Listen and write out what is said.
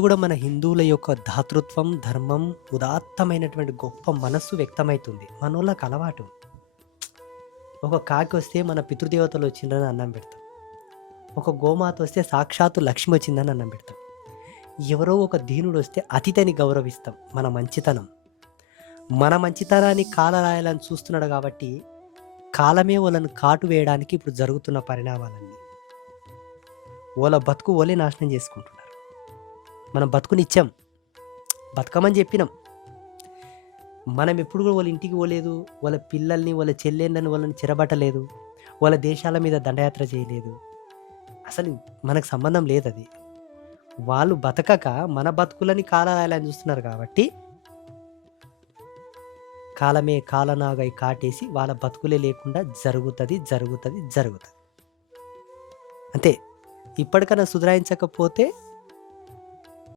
కూడా మన హిందువుల యొక్క ధాతృత్వం, ధర్మం, ఉదాత్తమైనటువంటి గొప్ప మనస్సు వ్యక్తమైతుంది. మనోళ్ళకి అలవాటు. ఒక కాకి వస్తే మన పితృదేవతలు వచ్చిండ్రని అన్నం పెడతాం. ఒక గోమాత వస్తే సాక్షాత్తు లక్ష్మి వచ్చిందని అన్నం పెడతాం. ఎవరో ఒక దీనుడు వస్తే అతిథిని గౌరవిస్తాం. మన మంచితనం. మన మంచితనాన్ని కాలరాయాలని చూస్తున్నాడు కాబట్టి కాలమే వాళ్ళని కాటు వేయడానికి ఇప్పుడు జరుగుతున్న పరిణామాలన్నీ. వాళ్ళ బతుకు వాళ్ళే నాశనం చేసుకుంటున్నారు. మనం బతుకునిచ్చాం, బతకమని చెప్పినాం. మనం ఎప్పుడు కూడా వాళ్ళ ఇంటికి పోలేదు, వాళ్ళ పిల్లల్ని, వాళ్ళ చెల్లెళ్ళని వాళ్ళని చెరబట్టలేదు, వాళ్ళ దేశాల మీద దండయాత్ర చేయలేదు. అసలు మనకు సంబంధం లేదు అది. వాళ్ళు బతకక మన బతుకులని కాలరాయాలని చూస్తున్నారు కాబట్టి కాలమే కాలనాగై కాటేసి వాళ్ళ బతుకులే లేకుండా జరుగుతుంది. అంతే. ఇప్పటికన్నా సుధరాయించకపోతే